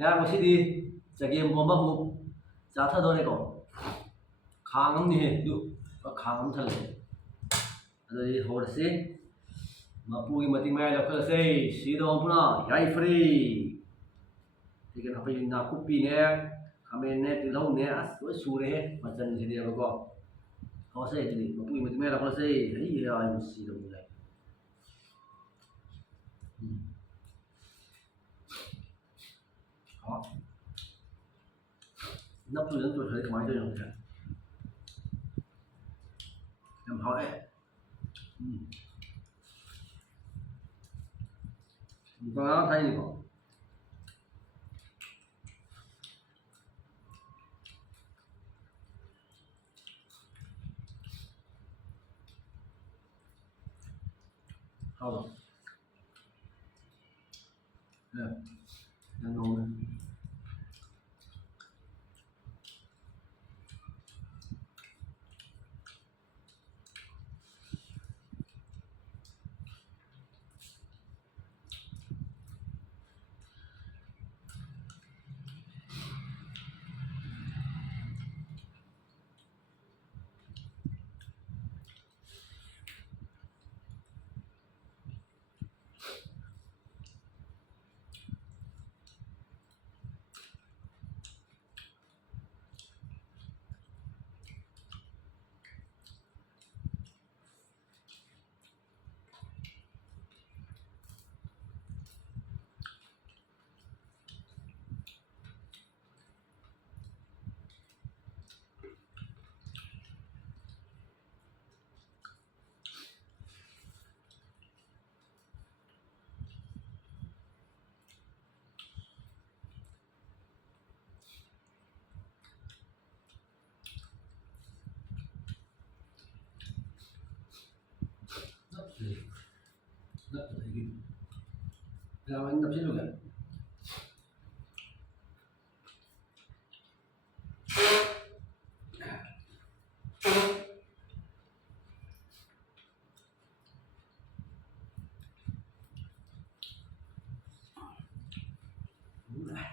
야 것이디 저기 뭐뭐 자타더래고 강음니 강음 탈래 아니 호르시 마푸기 마팅마이 라클세 시도푸나 야이 프리 이게 나쁘이 나쿠피네 카멘네 tilhou네 asoi sure macam sini apa kok kau saya jadi mapugi matingmayi laklase iya ai musi dong mulai đó nắp lên tôi thấy thoải cho nhau kìa em hỏi con áo thấy gì không không nè đang ngon nè rất là thấy kinh nào anh tập chết được ạ đúng rồi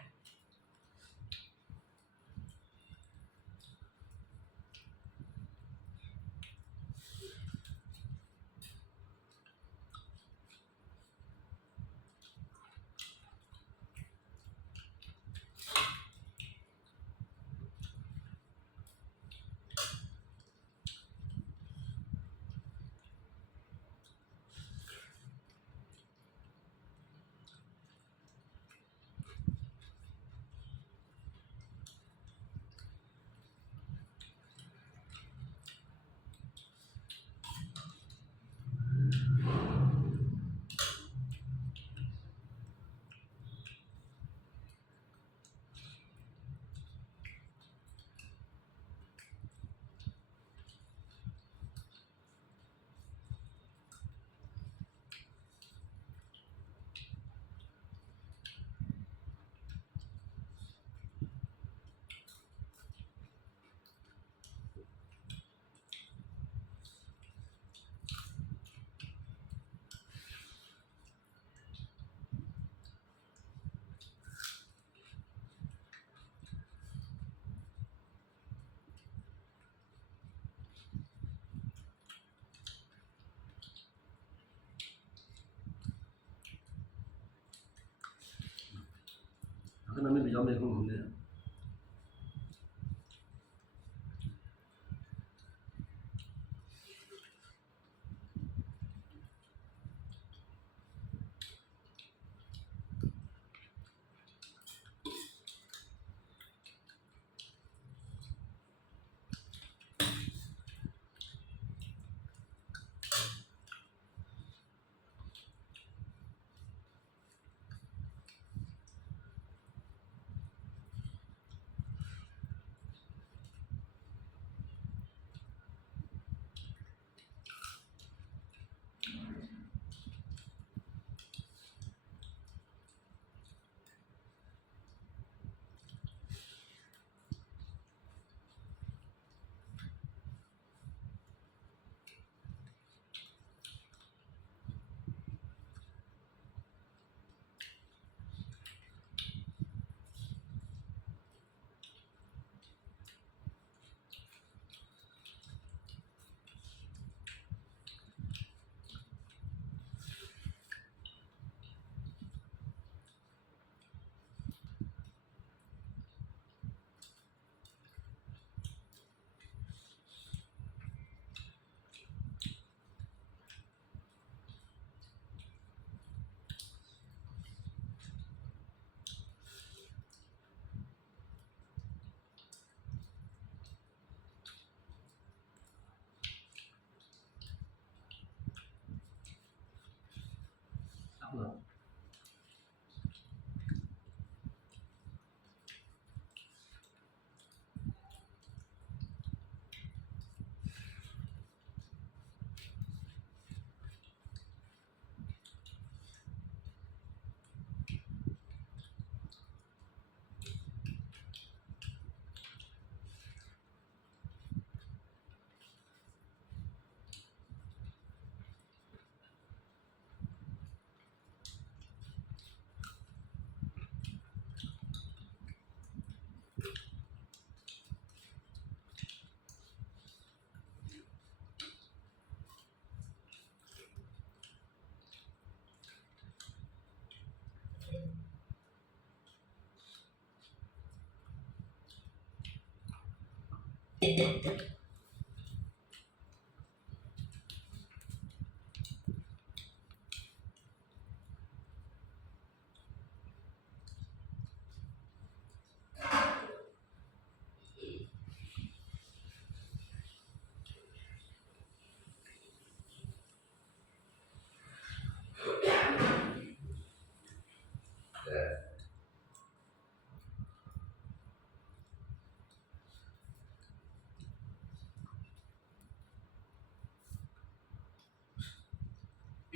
cái nó mới bị giống như không đúng nữa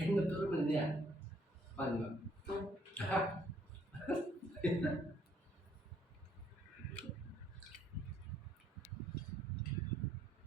என்ன பெருமை இல்லையா பாருங்க